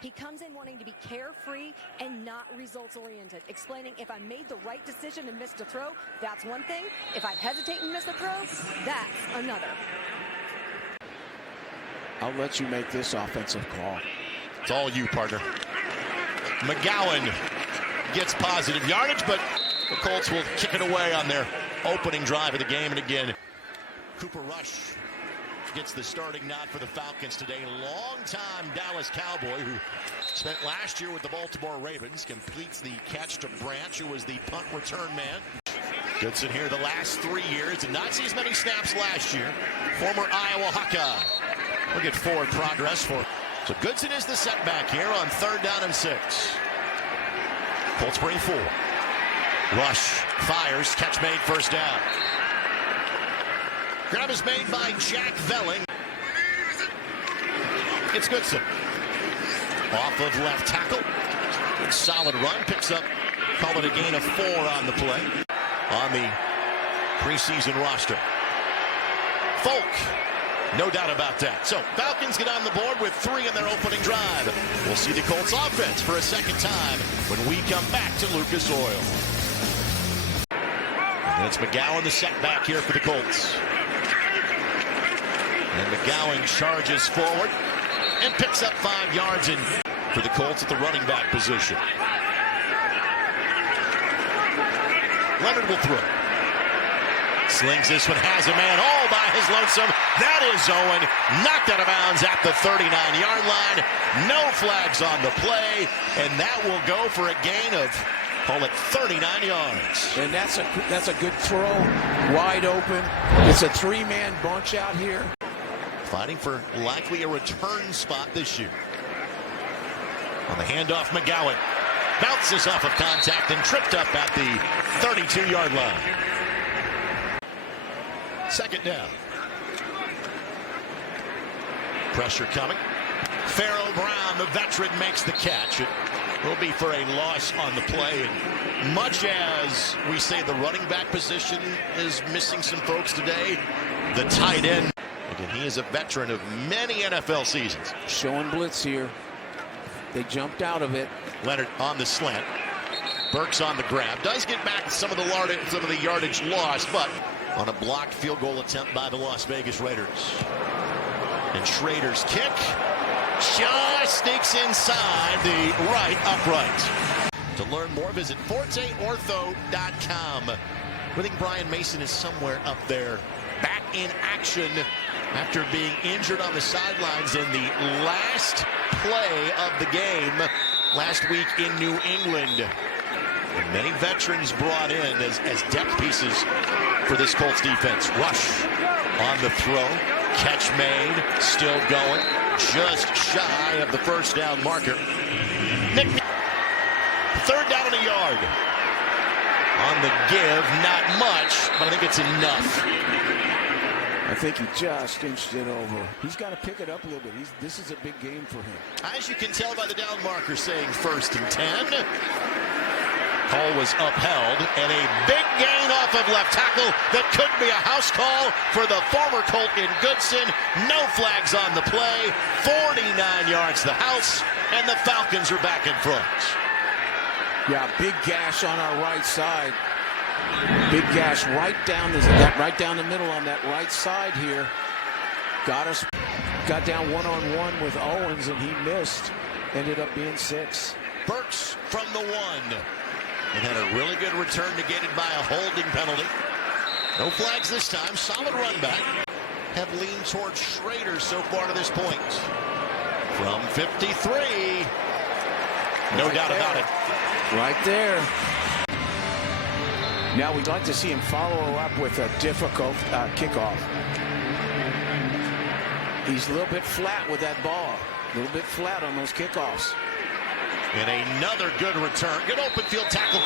He comes in wanting to be carefree and not results-oriented, explaining if I made the right decision and missed a throw, that's one thing. If I hesitate and miss a throw, that's another. I'll let you make this offensive call. It's all you, partner. McGowan gets positive yardage, but the Colts will kick it away on their opening drive of the game. And again, Cooper Rush gets the starting nod for the Falcons today. Longtime Dallas Cowboy who spent last year with the Baltimore Ravens, completes the catch to Branch, who was the punt return man. Goodson here the last 3 years, did not see as many snaps last year. Former Iowa Hawkeye. Look at forward progress for. So Goodson is the setback here on 3rd down and 6. Colts bring 4. Rush fires, catch made, first down. Grab is made by Jack Velling. It's Goodson. Off of left tackle. Good solid run, picks up, call it a gain of 4 on the play. On the preseason roster. Folk. No doubt about that. So Falcons get on the board with 3 in their opening drive. We'll see the Colts offense for a second time when we come back to Lucas Oil. And it's McGowan, the setback here for the Colts. And McGowan charges forward and picks up 5 yards in for the Colts at the running back position. Leonard will throw. Slings this one, has a man all by his lonesome. That is Owen, knocked out of bounds at the 39-yard line. No flags on the play, and that will go for a gain of, call it 39 yards. And that's a good throw, wide open. It's a 3-man bunch out here. Fighting for likely a return spot this year. On the handoff, McGowan bounces off of contact and tripped up at the 32-yard line. Second down. Pressure coming. Pharaoh Brown, the veteran, makes the catch. It will be for a loss on the play. And much as we say the running back position is missing some folks today, the tight end, again, he is a veteran of many NFL seasons. Showing blitz here. They jumped out of it. Leonard on the slant. Burks on the grab. Does get back some of the yardage lost, but on a blocked field goal attempt by the Las Vegas Raiders. And Schrader's kick just sneaks inside the right upright. To learn more, visit forteortho.com. I think Brian Mason is somewhere up there, back in action after being injured on the sidelines in the last play of the game last week in New England. And many veterans brought in as depth pieces for this Colts defense. Rush on the throw, catch made, still going, just shy of the first down marker. Nick, 3rd down and a yard. On the give, not much, but I think it's enough. I think he just inched it over. He's got to pick it up a little bit. This is a big game for him. As you can tell by the down marker saying 1st and 10. Call was upheld, and a big gain off of left tackle that could be a house call for the former Colt in Goodson. No flags on the play. 49 yards to the house, and the Falcons are back in front. Yeah, big gash on our right side. Big gash right down the middle on that right side here. Got down one-on-one with Owens, and he missed. Ended up being 6. Burks from the 1. And had a really good return negated by a holding penalty. No flags this time. Solid run back. Have leaned towards Schrader so far to this point. From 53. No doubt about it. Right there. Now we'd like to see him follow up with a difficult kickoff. He's a little bit flat with that ball. A little bit flat on those kickoffs. And another good return. Good open field tackle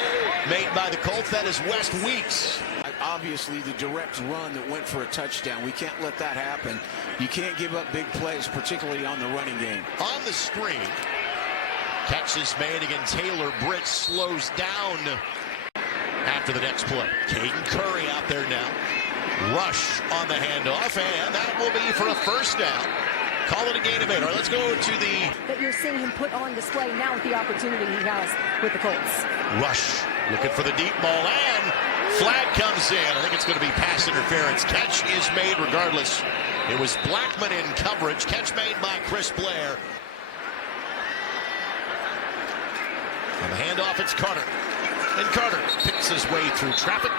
made by the Colts. That is West Weeks. Obviously, the direct run that went for a touchdown. We can't let that happen. You can't give up big plays, particularly on the running game. On the screen. Catch is made again. Taylor Britt slows down after the next play. Caden Curry out there now. Rush on the handoff, and that will be for a first down. Call it a gain of 8. All right, let's go to the... That you're seeing him put on display now with the opportunity he has with the Colts. Rush, looking for the deep ball, and flag comes in. I think it's going to be pass interference. Catch is made regardless. It was Blackman in coverage. Catch made by Chris Blair. On the handoff, it's Carter. And Carter picks his way through traffic.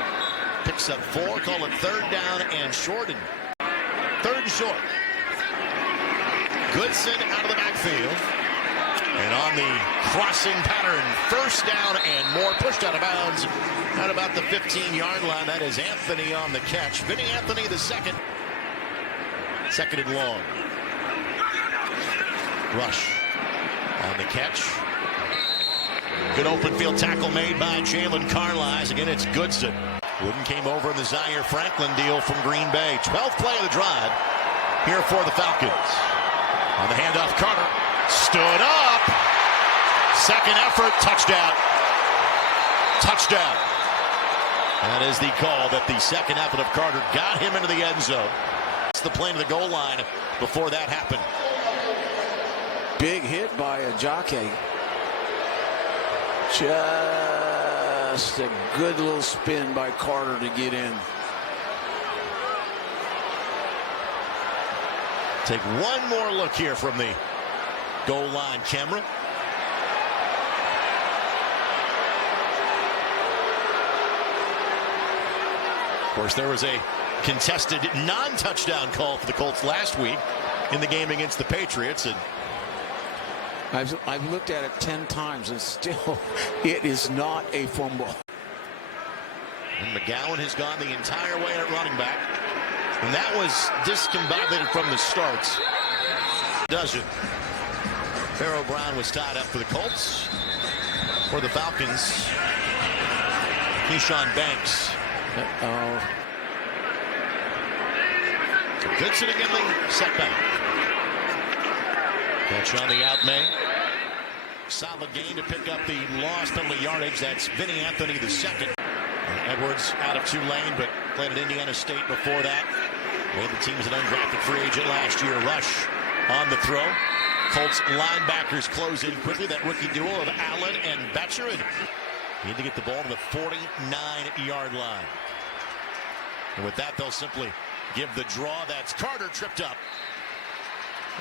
Picks up 4. Call it 3rd down and short. And 3rd and short. Goodson out of the backfield. And on the crossing pattern, 1st down and more. Pushed out of bounds at about the 15-yard line. That is Anthony on the catch. Vinny Anthony the second. 2nd and long. Rush on the catch. Good open field tackle made by Jalen Carlisle. Again, it's Goodson. Wooden came over in the Zaire Franklin deal from Green Bay. 12th play of the drive here for the Falcons. On the handoff, Carter stood up. 2nd effort, touchdown. Touchdown. That is the call that the 2nd effort of Carter got him into the end zone. It's the plane to the goal line before that happened. Big hit by a jockey. Just a good little spin by Carter to get in. Take one more look here from the goal line camera. Of course, there was a contested non-touchdown call for the Colts last week in the game against the Patriots. And I've looked at it 10 times and still it is not a fumble. And McGowan has gone the entire way at running back. And that was discombobulated from the starts. Does it? Pharaoh Brown was tied up for the Colts. For the Falcons, Keyshawn Banks. Goodson again, the setback. Catch on the out man. Solid gain to pick up the lost penalty yardage. That's Vinny Anthony the second. Edwards out of Tulane, but played at Indiana State before that. Made the team as an undrafted free agent last year. Rush on the throw. Colts linebackers close in quickly. That rookie duo of Allen and Betcher. Need to get the ball to the 49-yard line. And with that, they'll simply give the draw. That's Carter tripped up.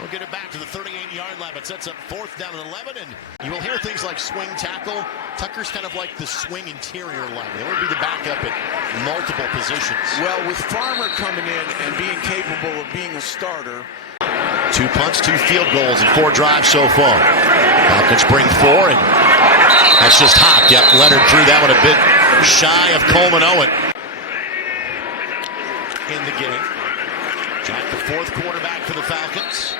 We'll get it back to the 38-yard line, but sets up 4th down and 11. And you will hear things like swing tackle. Tucker's kind of like the swing interior line. They would be the backup at multiple positions. Well, with Farmer coming in and being capable of being a starter. 2 punts, 2 field goals, and 4 drives so far. Falcons bring 4, and that's just hot. Yep, Leonard threw that one a bit shy of Coleman Owen. In the game. Jack, the 4th quarterback for the Falcons.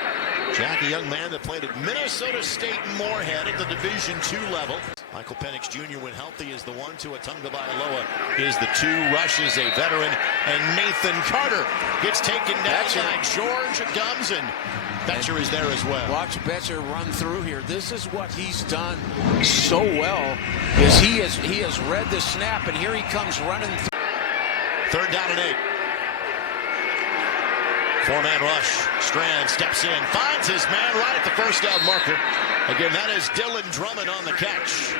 Jack, a young man that played at Minnesota State Moorhead at the Division II level. Michael Penix Jr. when healthy is the 1. Tua Tagovailoa is the 2. Rush is a veteran. And Nathan Carter gets taken down by George Gums, and Betcher is there as well. Watch Betcher run through here. This is what he's done so well, is he has read the snap, and here he comes running through. 3rd down and 8. 4-man rush. Strand steps in, finds his man right at the 1st down marker. Again, that is Dylan Drummond on the catch.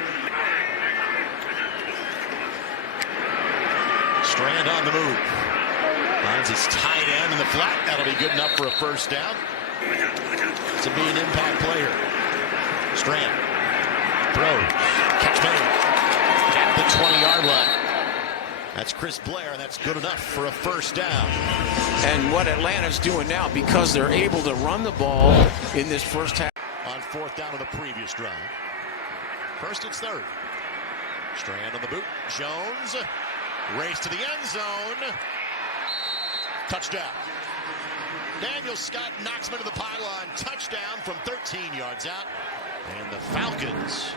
Strand on the move. Finds his tight end in the flat. That'll be good enough for a 1st down. To be an impact player. Strand. Throws. Catch made. At the 20-yard line. That's Chris Blair, and that's good enough for a 1st down. And what Atlanta's doing now, because they're able to run the ball in this first half. On 4th down of the previous drive. First, it's 3rd. Strand on the boot. Jones. Race to the end zone. Touchdown. Daniel Scott knocks him into the pylon. Touchdown from 13 yards out. And the Falcons,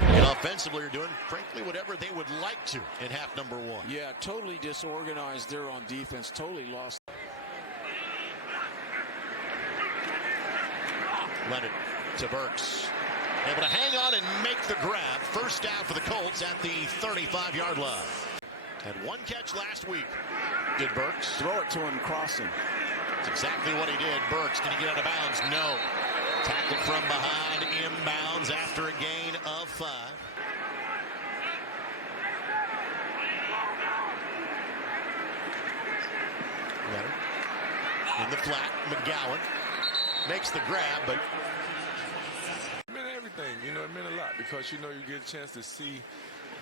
and offensively, are doing, frankly, whatever they would like to in half number 1. Yeah, totally disorganized there on defense. Totally lost. Leonard to Burks. Able to hang on and make the grab. 1st down for the Colts at the 35-yard line. Had 1 catch last week. Did Burks. Throw it to him crossing. It's exactly what he did. Burks, can he get out of bounds? No. Tackled from behind, inbounds after a gain of 5. In the flat, McGowan makes the grab, but it meant everything. You know, it meant a lot because, you know, you get a chance to see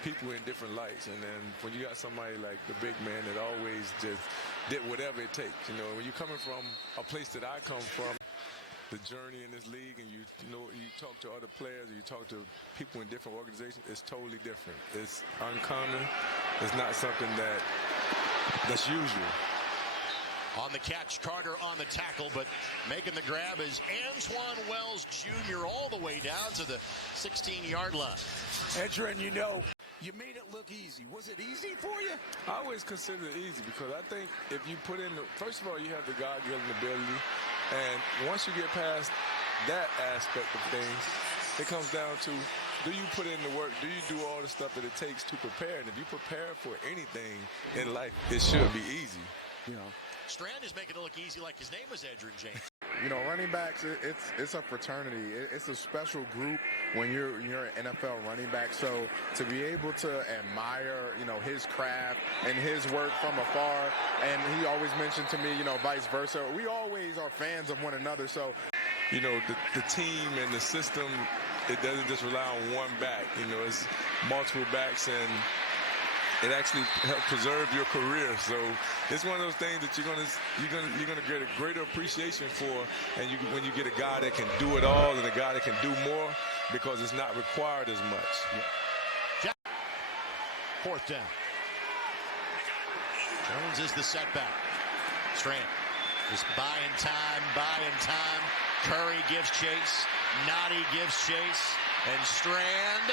people in different lights. And then when you got somebody like the big man that always just did whatever it takes, you know, when you're coming from a place that I come from, the journey in this league, and you know, you talk to other players, or you talk to people in different organizations, it's totally different. It's uncommon. It's not something that's usual. On the catch, Carter on the tackle, but making the grab is Antoine Wells Jr. all the way down to the 16-yard line. Edgerrin, you know, you made it look easy. Was it easy for you? I always consider it easy because I think if you put in first of all, you have the God-given ability, and once you get past that aspect of things, it comes down to, do you put in the work? Do you do all the stuff that it takes to prepare? And if you prepare for anything in life, it should be easy. You know. Strand is making it look easy like his name was Edgerrin James. You know, running backs, it's a fraternity. It's a special group when you're an NFL running back. So to be able to admire, you know, his craft and his work from afar, and he always mentioned to me, you know, vice versa. We always are fans of one another. So, you know, the team and the system, it doesn't just rely on one back. You know, it's multiple backs, and it actually helps preserve your career. So it's one of those things that you're gonna get a greater appreciation for, and when you get a guy that can do it all and a guy that can do more, because it's not required as much. Yeah. 4th down. Jones is the setback. Strand is buying time. Curry gives chase. Noddy gives chase, and Strand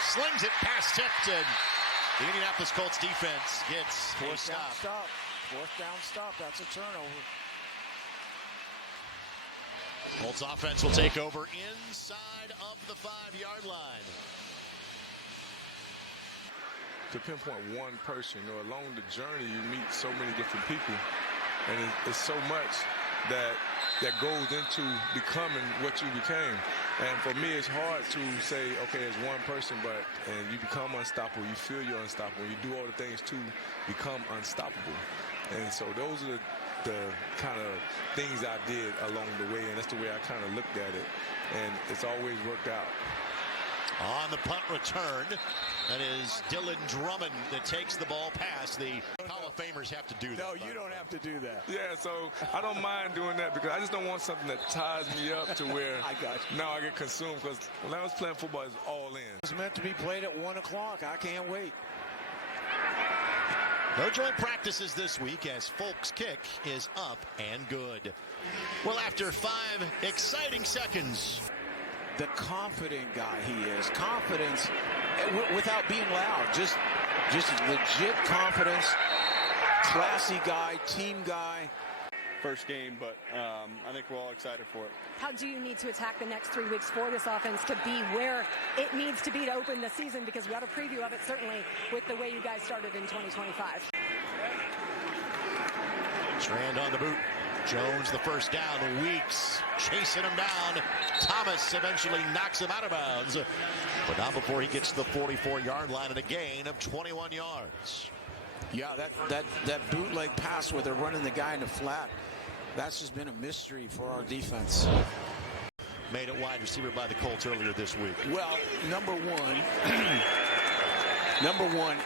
slings it past Tipton. The Indianapolis Colts defense gets a stop. 4th down stop. That's a turnover. Colts offense will take over inside of the 5-yard line. To pinpoint one person, you know, along the journey, you meet so many different people, and it's so much that goes into becoming what you became. And for me, it's hard to say, okay, it's one person, and you become unstoppable. You feel you're unstoppable. You do all the things to become unstoppable. And so those are the kind of things I did along the way, and that's the way I kind of looked at it. And it's always worked out. On the punt return, that is Dylan Drummond that takes the ball past. The Hall of Famers have to do that. No, you don't have to do that. Yeah, so I don't mind doing that because I just don't want something that ties me up to where I got you. Now I get consumed, because when I was playing football, it was all in. It's meant to be played at 1 o'clock. I can't wait. No joint practices this week as Folk's kick is up and good. Well, after 5 exciting seconds. The confident guy he is. Confidence without being loud. Just legit confidence. Classy guy, team guy. First game, but I think we're all excited for it. How do you need to attack the next 3 weeks for this offense to be where it needs to be to open the season? Because we got a preview of it, certainly, with the way you guys started in 2025. Strand on the boot. Jones the first down. Weeks chasing him down. Thomas eventually knocks him out of bounds, but not before he gets to the 44-yard line and a gain of 21 yards. Yeah, that bootleg pass where they're running the guy in the flat, that's just been a mystery for our defense. Made it wide receiver by the Colts earlier this week. Well, number one,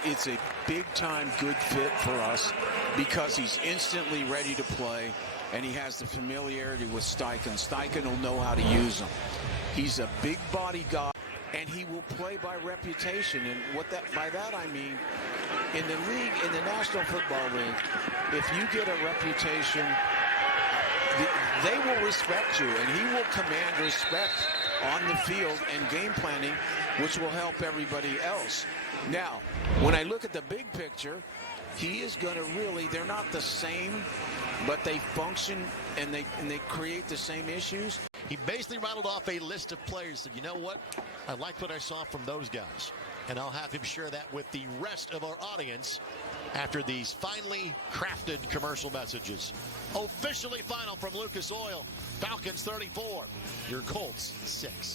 it's a big-time good fit for us because he's instantly ready to play, and he has the familiarity with Steichen. Steichen will know how to use him. He's a big body guy, and he will play by reputation. And by that I mean, in the league, in the National Football League, if you get a reputation, they will respect you, and he will command respect on the field and game planning, which will help everybody else. Now, when I look at the big picture, he is going to really, they're not the same, but they function and they create the same issues. He basically rattled off a list of players, said, you know what, I like what I saw from those guys, and I'll have him share that with the rest of our audience after these finely crafted commercial messages. Officially final from Lucas Oil. Falcons 34, your Colts 6.